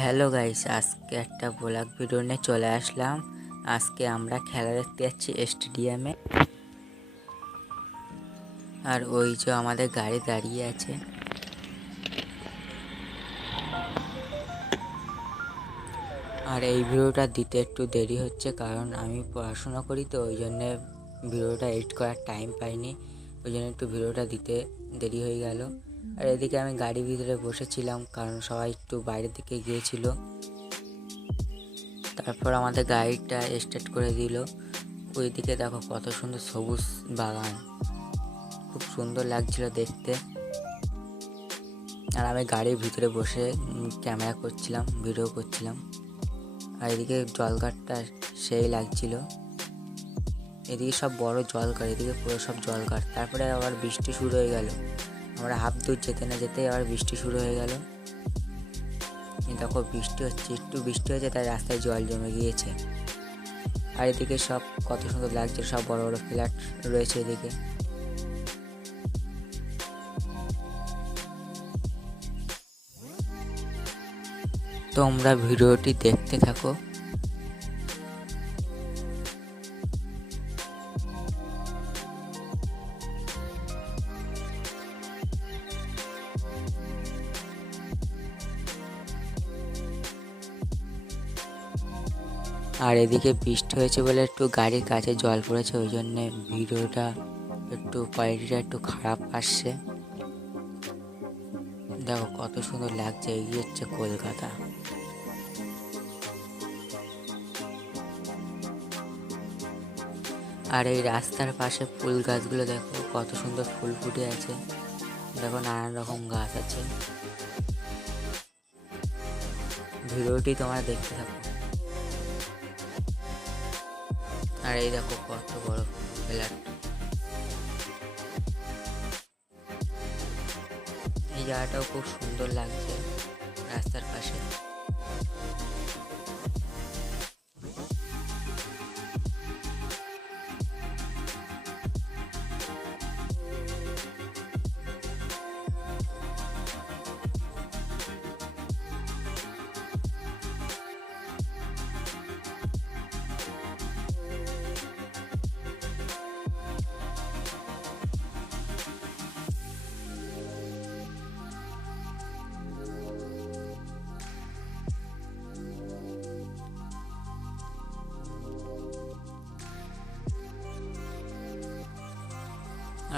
Hello guys, আজকে একটা blog video নিয়ে চলে আসলাম। আজকে আমরা খেলা দেখতে যাচ্ছি স্টেডিয়ামে। আর ওই যে আমাদের গাড়ি দাঁড়িয়ে আছে। আর এই ভিডিওটা দিতে একটু দেরি হচ্ছে, কারণ আমি পড়াশোনা করি, তো ওই জন্যে ভিডিওটা এডিট করার টাইম পাইনি। ওই জন্য একটু ভিডিওটা দিতে দেরি হয়ে গেল। আর এদিকে আমি গাড়ির ভিতরে বসেছিলাম, কারণ সবাই একটু বাইরের দিকে গিয়েছিল। তারপর আমাদের গাড়িটা স্টার্ট করে দিল। ওইদিকে দেখো কত সুন্দর সবুজ বাগান, খুব সুন্দর লাগছিল দেখতে। আর আমি গাড়ির ভিতরে বসে ক্যামেরা করছিলাম, ভিডিও করছিলাম। আর এদিকে জলঘাটটা সেই লাগছিল। এদিকে সব বড় জলঘাট, এদিকে পুরো সব জলঘাট। তারপরে আবার বৃষ্টি শুরু হয়ে গেল। আমরা হাফ দূর যেতে না যেতেই আবার বৃষ্টি শুরু হয়ে গেল। দেখো বৃষ্টি হচ্ছে, একটু বৃষ্টি হয়েছে তাই রাস্তায় জল জমে গিয়েছে। আর এদিকে সব কত সুন্দর লাগছে, সব বড় বড় ফ্ল্যাট রয়েছে এদিকে। তোমরা ভিডিওটি দেখতে থাকো। আর এদিকে বৃষ্টি হয়েছে বলে একটু গাড়ির কাছে জল পড়েছে, ওই জন্যে ভিডিওটা একটু কোয়ালিটিটা একটু খারাপ আসছে। দেখো কত সুন্দর লাগছে, এগিয়ে হচ্ছে কলকাতা। আর এই রাস্তার পাশে ফুল গাছগুলো দেখো কত সুন্দর ফুল ফুটে আছে। দেখো নানান রকম গাছ আছে। ভিডিওটি তোমরা দেখতে থাকো। আর এই দেখো কত বড় ফ্ল্যাট। এই জায়গাটাও খুব সুন্দর লাগছে রাস্তার পাশে।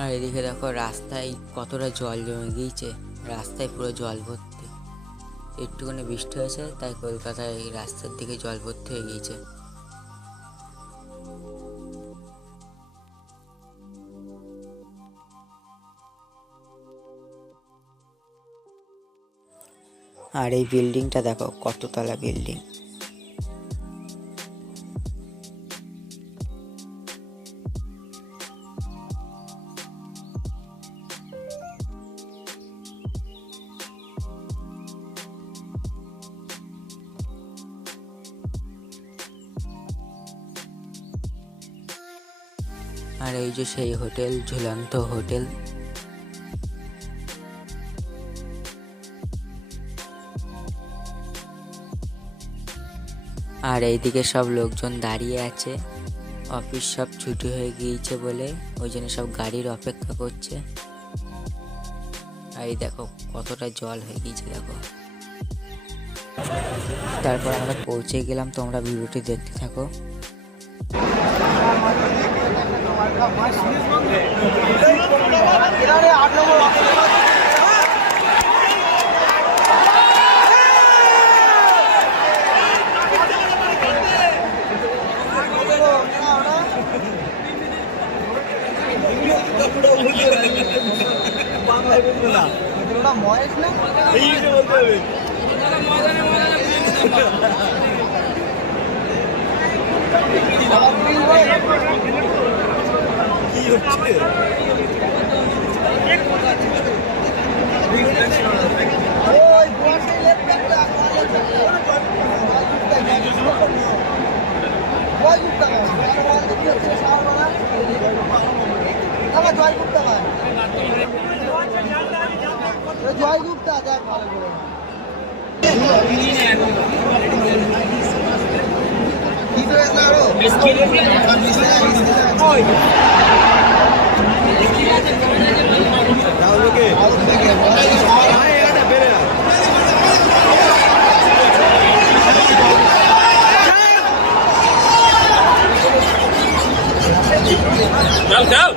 আর এদিকে দেখো রাস্তায় কতটা জল জমে গিয়েছে, রাস্তায় পুরো জল ভর্তি। একটুখানি বৃষ্টি হয়েছে তাই কলকাতায় এই রাস্তার দিকে জল ভর্তি হয়ে গিয়েছে। আর এই বিল্ডিংটা দেখো কততলা বিল্ডিং। আর এই যে সেই হোটেল, ঝুলন্ত হোটেল। আর এইদিকে সব লোকজন দাঁড়িয়ে আছে, অফিস সব ছুটি হয়ে গিয়েছে বলে ওই জন্য সব গাড়ির অপেক্ষা করছে। আর এই দেখো কতটা জল হয়ে গিয়েছে দেখো। তারপর আমরা পৌঁছে গেলাম, তোমরা ভিডিওটি দেখতে থাকো। জয় গুপ্তা দেখ ভালো করে। चल चल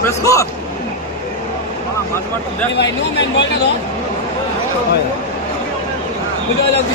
प्रेस कर भाई नो मैन बॉल का दो मुझे लग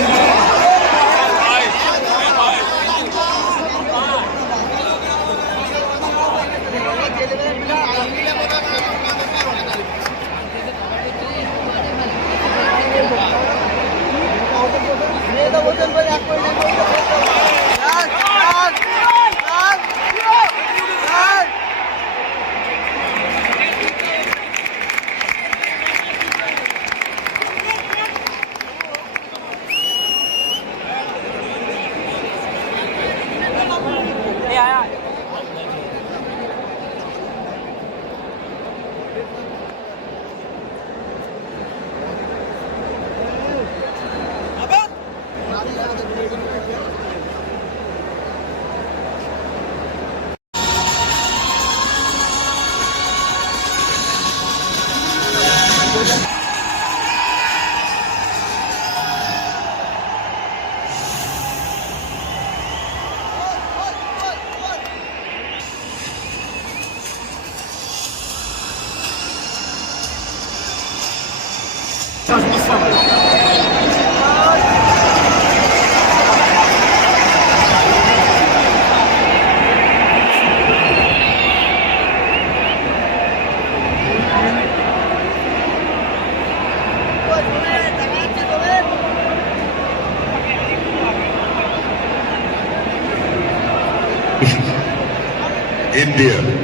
India.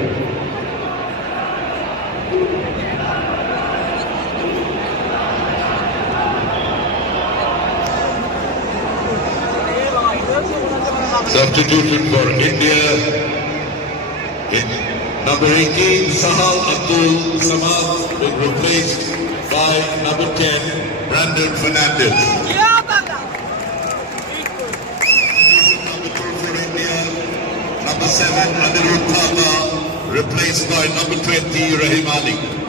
Substitution for India in number 18, Sahal Abdul Samad, was replaced by number 10, Brandon Fernandez. Number 2 for India, number 7, Anirudh Thapa, replaced by number 20, Rahim Ali.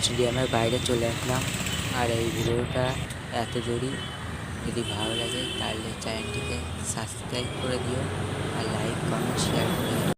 স্টেডিয়ামের বাইরে চলে আসলাম। আর এই ভিডিওটা এত জরুরি, যদি ভালো লাগে তাহলে চ্যানেলটিকে সাবস্ক্রাইব করে দিও আর লাইক কমেন্ট শেয়ার করে দিও।